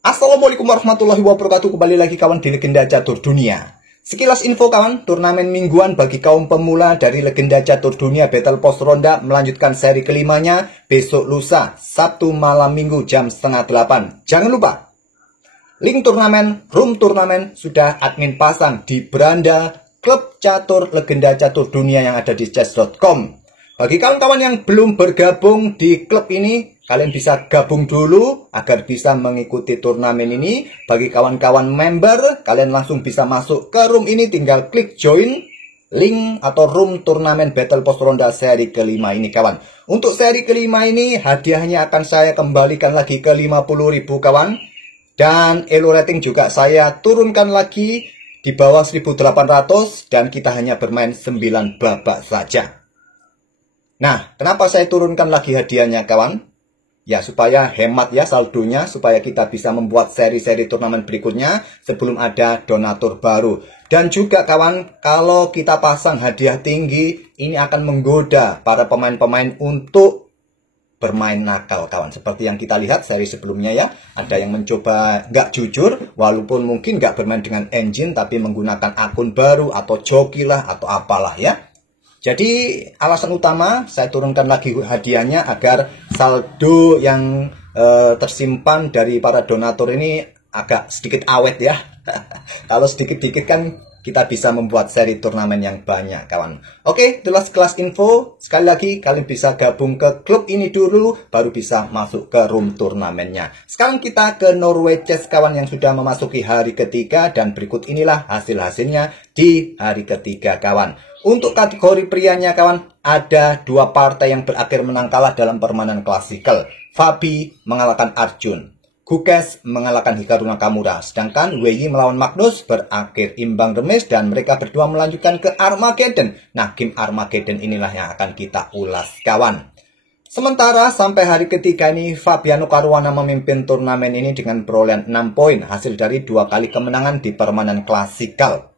Assalamualaikum warahmatullahi wabarakatuh. Kembali lagi kawan di Legenda Catur Dunia. Sekilas info kawan, turnamen mingguan bagi kaum pemula dari Legenda Catur Dunia Battle Pos Ronda melanjutkan seri kelimanya besok lusa, Sabtu malam minggu jam setengah 8. Jangan lupa, link turnamen, room turnamen sudah admin pasang di beranda klub catur Legenda Catur Dunia yang ada di chess.com. Bagi kawan-kawan yang belum bergabung di klub ini, kalian bisa gabung dulu agar bisa mengikuti turnamen ini. Bagi kawan-kawan member, kalian langsung bisa masuk ke room ini, tinggal klik join link atau room turnamen Battle Pos Ronda seri kelima ini kawan. Untuk seri kelima ini hadiahnya akan saya kembalikan lagi ke 50.000 kawan. Dan elo rating juga saya turunkan lagi di bawah 1800 dan kita hanya bermain 9 babak saja. Nah, kenapa saya turunkan lagi hadiahnya kawan? Ya, supaya hemat ya saldonya, supaya kita bisa membuat seri-seri turnamen berikutnya sebelum ada donatur baru. Dan juga kawan, kalau kita pasang hadiah tinggi, ini akan menggoda para pemain-pemain untuk bermain nakal kawan. Seperti yang kita lihat seri sebelumnya ya, ada yang mencoba nggak jujur, walaupun mungkin nggak bermain dengan engine, tapi menggunakan akun baru atau joki lah atau apalah ya. Jadi alasan utama saya turunkan lagi hadiahnya agar saldo yang tersimpan dari para donatur ini agak sedikit awet ya. Kalau sedikit-sedikit kan kita bisa membuat seri turnamen yang banyak kawan. Oke, itulah sekelas info. Sekali lagi kalian bisa gabung ke klub ini dulu, baru bisa masuk ke room turnamennya. Sekarang kita ke Norway Chess kawan yang sudah memasuki hari ketiga. Dan berikut inilah hasil-hasilnya di hari ketiga kawan. Untuk kategori prianya kawan, ada dua partai yang berakhir menang kalah dalam permainan klasikal. Fabi mengalahkan Arjun, Gukes mengalahkan Hikaru Nakamura, sedangkan Wei melawan Magnus berakhir imbang remis dan mereka berdua melanjutkan ke Armageddon. Nah, game Armageddon inilah yang akan kita ulas kawan. Sementara sampai hari ketiga ini Fabiano Caruana memimpin turnamen ini dengan perolehan 6 poin hasil dari 2 kali kemenangan di permainan klasikal.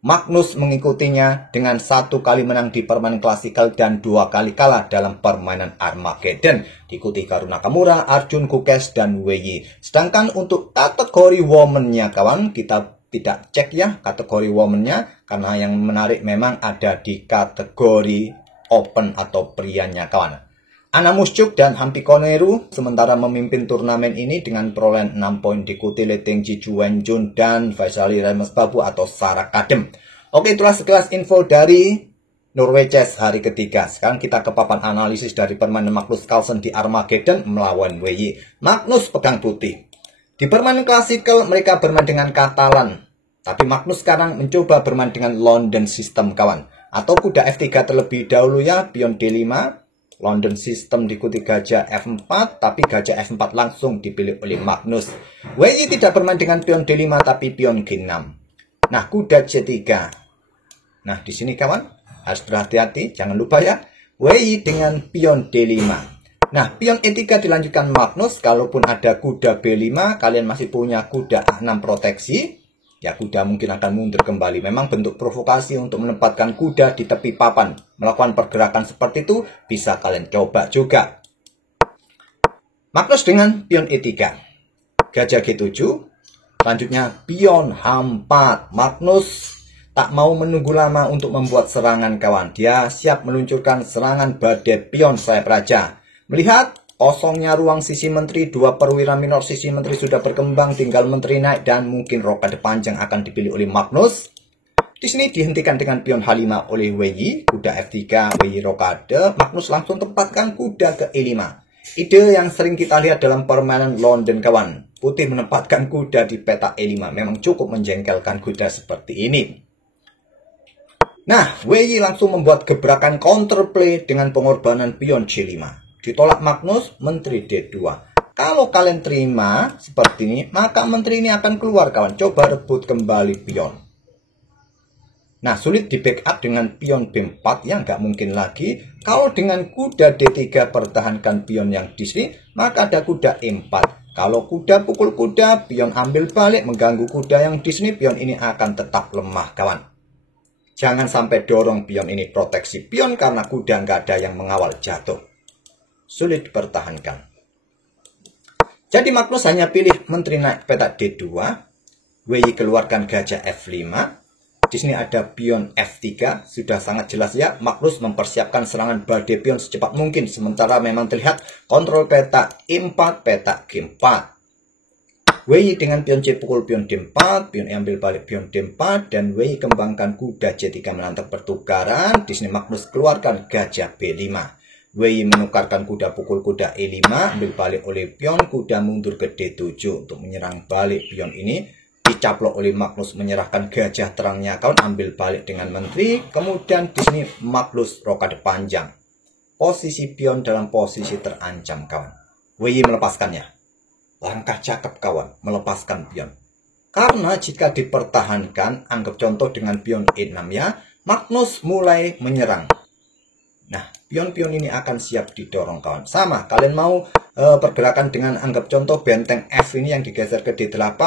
Magnus mengikutinya dengan 1 kali menang di permainan klasikal dan 2 kali kalah dalam permainan Armageddon. Diikuti Hikaru Nakamura, Arjun, Gukes, dan Wei. Sedangkan untuk kategori woman-nya kawan, kita tidak cek ya kategori woman-nya, karena yang menarik memang ada di kategori open atau prianya kawan. Anna Musyuk dan Hampi Koneru sementara memimpin turnamen ini dengan perolehan 6 poin, diikuti Leteng Jiju Wenjun dan Faisali Remes Babu atau Sarah Kadem. Oke, itulah sekilas info dari Norway Chess hari ketiga. Sekarang kita ke papan analisis dari permainan Magnus Carlsen di Armageddon melawan Wei. Magnus pegang putih. Di permainan klasikal mereka bermain dengan Katalan, tapi Magnus sekarang mencoba bermain dengan London System kawan, atau kuda F3 terlebih dahulu ya, pion D5. London System diikuti gajah F4, tapi gajah F4 langsung dipilih oleh Magnus. Wei tidak bermain dengan pion D5, tapi pion G6. Nah, kuda C3. Nah, di sini kawan, harus berhati-hati, jangan lupa ya. Wei dengan pion D5. Nah, pion E3 dilanjutkan Magnus. Kalaupun ada kuda B5, kalian masih punya kuda A6 proteksi. Ya, kuda mungkin akan mundur kembali. Memang bentuk provokasi untuk menempatkan kuda di tepi papan. Melakukan pergerakan seperti itu bisa kalian coba juga. Magnus dengan pion E3. Gajah G7. Selanjutnya pion H4. Magnus tak mau menunggu lama untuk membuat serangan kawan. Dia siap meluncurkan serangan badai pion sayap raja. Melihat kosongnya ruang sisi menteri, 2 perwira minor sisi menteri sudah berkembang, tinggal menteri naik dan mungkin rokade panjang akan dipilih oleh Magnus. Di sini dihentikan dengan pion H5 oleh Wei, kuda F3, Wei rokade, Magnus langsung tempatkan kuda ke E5. Ide yang sering kita lihat dalam permainan London kawan. Putih menempatkan kuda di peta E5 memang cukup menjengkelkan kuda seperti ini. Nah, Wei langsung membuat gebrakan counterplay dengan pengorbanan pion C5. Ditolak Magnus, menteri D2. Kalau kalian terima seperti ini, maka menteri ini akan keluar kawan. Coba rebut kembali pion. Nah, sulit di backup dengan pion B4 yang nggak mungkin lagi. Kalau dengan kuda D3 pertahankan pion yang di sini, maka ada kuda E4. Kalau kuda pukul kuda, pion ambil balik mengganggu kuda yang di sini, pion ini akan tetap lemah kawan. Jangan sampai dorong pion ini, proteksi pion karena kuda nggak ada yang mengawal jatuh. Sulit dipertahankan. Jadi Magnus hanya pilih menteri naik petak D2, WI keluarkan gajah F5. Di sini ada pion F3, sudah sangat jelas ya. Magnus mempersiapkan serangan badai pion secepat mungkin. Sementara memang terlihat kontrol petak E4, petak G4. WI dengan pion C pukul pion D4, pion E ambil balik pion D4, dan WI kembangkan kuda C3 menantang pertukaran. Di sini Magnus keluarkan gajah B5. WI menukarkan kuda pukul kuda E5, ambil balik oleh pion, kuda mundur ke D7 untuk menyerang balik pion ini. Dicaplok oleh Magnus menyerahkan gajah terangnya kawan, ambil balik dengan menteri. Kemudian di sini Magnus rokade panjang. Posisi pion dalam posisi terancam kawan. WI melepaskannya. Langkah cakep kawan, melepaskan pion. Karena jika dipertahankan, anggap contoh dengan pion E6 ya, Magnus mulai menyerang. Nah, pion-pion ini akan siap didorong kawan. Sama, kalian mau pergerakan dengan anggap contoh benteng F ini yang digeser ke D8,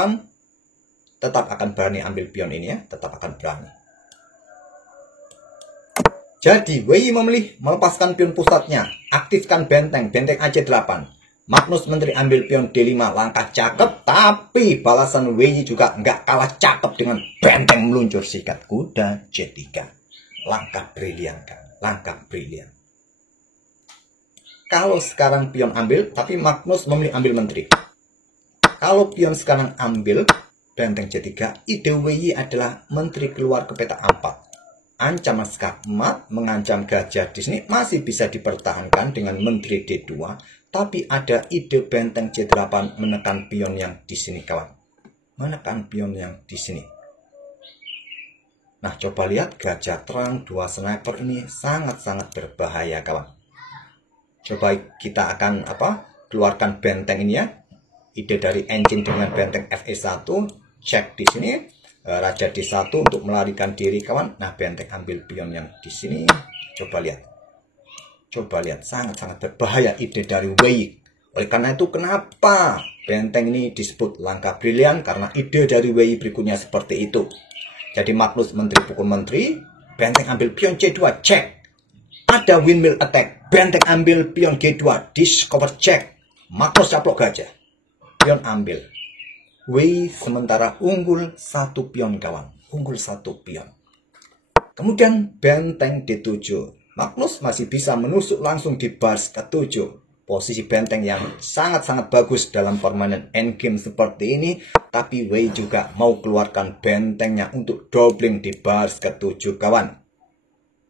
tetap akan berani ambil pion ini ya, tetap akan berani. Jadi WI memilih melepaskan pion pusatnya, aktifkan benteng AC8. Magnus menteri ambil pion D5, langkah cakep, tapi balasan WI juga nggak kalah cakep dengan benteng meluncur sikat kuda C3. Langkah brilian kan, langkah brilian. Kalau sekarang pion ambil, tapi Magnus memilih ambil menteri. Kalau pion sekarang ambil benteng C3, ide WI adalah menteri keluar ke petak A4. Ancaman skakmat mengancam gajah di sini masih bisa dipertahankan dengan menteri D2, tapi ada ide benteng C8 menekan pion yang di sini kawan. Menekan pion yang di sini. Nah, coba lihat gajah terang 2 sniper ini sangat-sangat berbahaya kawan. Coba kita akan keluarkan benteng ini ya. Ide dari engine dengan benteng FE1, cek di sini raja D1 untuk melarikan diri kawan. Nah, benteng ambil pion yang di sini. Coba lihat sangat-sangat berbahaya ide dari WI. Oleh karena itu kenapa benteng ini disebut langkah brilian, karena ide dari WI berikutnya seperti itu. Jadi Magnus menteri pukul menteri, benteng ambil pion C2, cek. Ada windmill attack, benteng ambil pion G2, discover, cek. Magnus caplok gajah, pion ambil. WI sementara unggul 1 pion kawan, unggul 1 pion. Kemudian benteng D7, Magnus masih bisa menusuk langsung di bars ke-7. Posisi benteng yang sangat-sangat bagus dalam permainan endgame seperti ini, tapi WI juga mau keluarkan bentengnya untuk doubling di bars ke-7 kawan.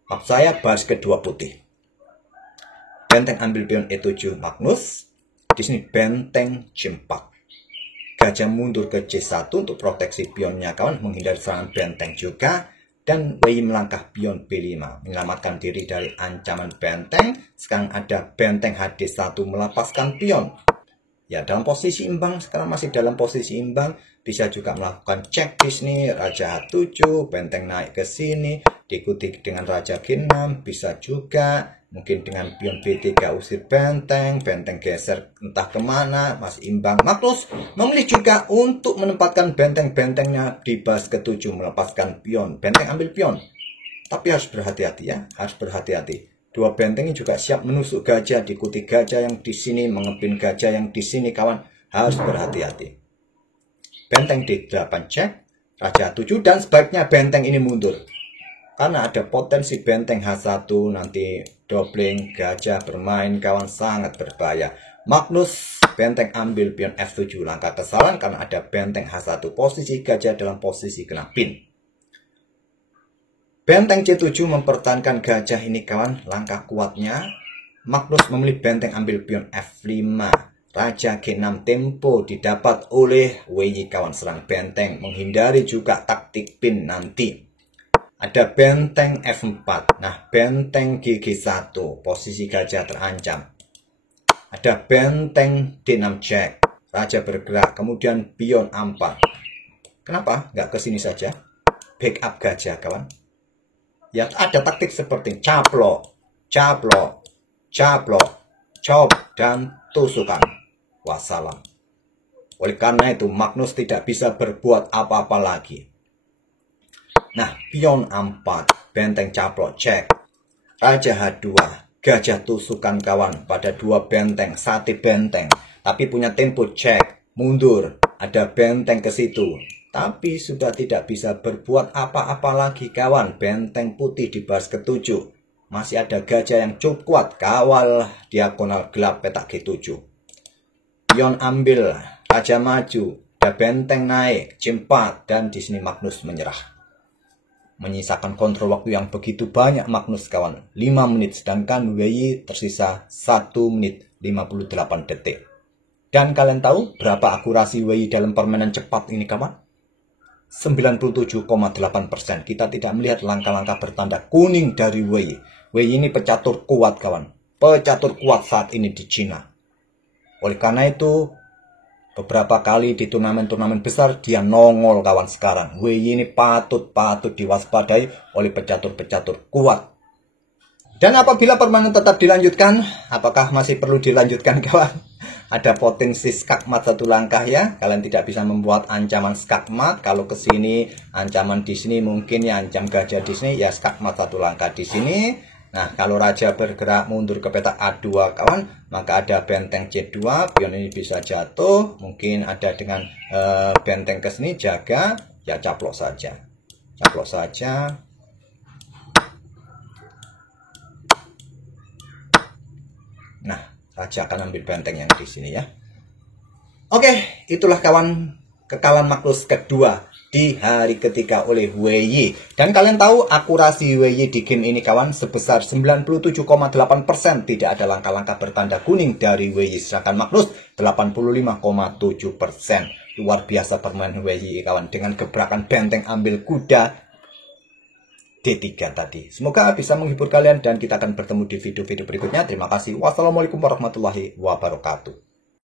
Maksud saya bars kedua putih. Benteng ambil pion E7 Magnus. Di sini benteng C4. Gajah mundur ke C1 untuk proteksi pionnya kawan, menghindari serangan benteng juga. Dan WI melangkah pion B5, menyelamatkan diri dari ancaman benteng. Sekarang ada benteng HD1 melepaskan pion. Ya, dalam posisi imbang, sekarang masih dalam posisi imbang. Bisa juga melakukan cek di sini, raja H7, benteng naik ke sini, diikuti dengan raja G6, bisa juga. Mungkin dengan pion B3 usir benteng, benteng geser entah kemana, masih imbang. Magnus memilih juga untuk menempatkan benteng-bentengnya di bas ke-7, melepaskan pion. Benteng ambil pion. Tapi harus berhati-hati ya, harus berhati-hati. Dua benteng ini juga siap menusuk gajah, diikuti gajah yang di sini, mengepin gajah yang di sini kawan. Harus berhati-hati. Benteng D8 cek, raja 7, dan sebaiknya benteng ini mundur. Karena ada potensi benteng H1 nanti doubling, gajah bermain kawan, sangat berbahaya. Magnus benteng ambil pion F7, langkah kesalahan karena ada benteng H1, posisi gajah dalam posisi kena pin. Benteng C7 mempertahankan gajah ini kawan, langkah kuatnya. Magnus memilih benteng ambil pion F5, raja G6, tempo didapat oleh WI kawan, serang benteng, menghindari juga taktik pin nanti. Ada benteng F4. Nah, benteng GG1. Posisi gajah terancam. Ada benteng D6 cek. Raja bergerak. Kemudian pion A4. Kenapa? Nggak ke sini saja. Backup gajah, kawan. Ya, ada taktik seperti caplok, caplok, caplok, cop, dan tusukan. Wassalam. Oleh karena itu, Magnus tidak bisa berbuat apa-apa lagi. Nah, pion A4, benteng caplok, cek. Raja H2, gajah tusukan kawan pada 2 benteng, sate benteng. Tapi punya tempo cek, mundur, ada benteng ke situ. Tapi sudah tidak bisa berbuat apa-apa lagi kawan. Benteng putih di baris ke-7. Masih ada gajah yang cukup kuat, kawal diagonal gelap petak G7. Pion ambil, raja maju, ada benteng naik, C4, dan di sini Magnus menyerah. Menyisakan kontrol waktu yang begitu banyak Magnus kawan, 5 menit, sedangkan WY tersisa 1 menit 58 detik. Dan kalian tahu berapa akurasi WY dalam permainan cepat ini kawan? 97,8%. Kita tidak melihat langkah-langkah bertanda kuning dari WY. WY ini pecatur kuat kawan, pecatur kuat saat ini di Cina. Oleh karena itu, beberapa kali di turnamen-turnamen besar dia nongol kawan sekarang. WY ini patut diwaspadai oleh pecatur-pecatur kuat. Dan apabila permainan tetap dilanjutkan, apakah masih perlu dilanjutkan kawan? Ada potensi skakmat 1 langkah ya. Kalian tidak bisa membuat ancaman skakmat. Kalau ke sini, ancaman di sini mungkin ya ancam gajah di sini ya skakmat 1 langkah di sini. Nah, kalau raja bergerak mundur ke petak A2 kawan, maka ada benteng C2, pion ini bisa jatuh, mungkin ada dengan benteng ke sini jaga, ya caplok saja. Caplok saja. Nah, raja akan ambil benteng yang di sini ya. Oke, itulah kawan kekalahan Magnus kedua di hari ketiga oleh WY. Dan kalian tahu akurasi WY di game ini kawan sebesar 97,8%. Tidak ada langkah-langkah bertanda kuning dari WY. Sedangkan Magnus 85,7%. Luar biasa permainan WY kawan. Dengan gebrakan benteng ambil kuda D3 tadi. Semoga bisa menghibur kalian dan kita akan bertemu di video-video berikutnya. Terima kasih. Wassalamualaikum warahmatullahi wabarakatuh.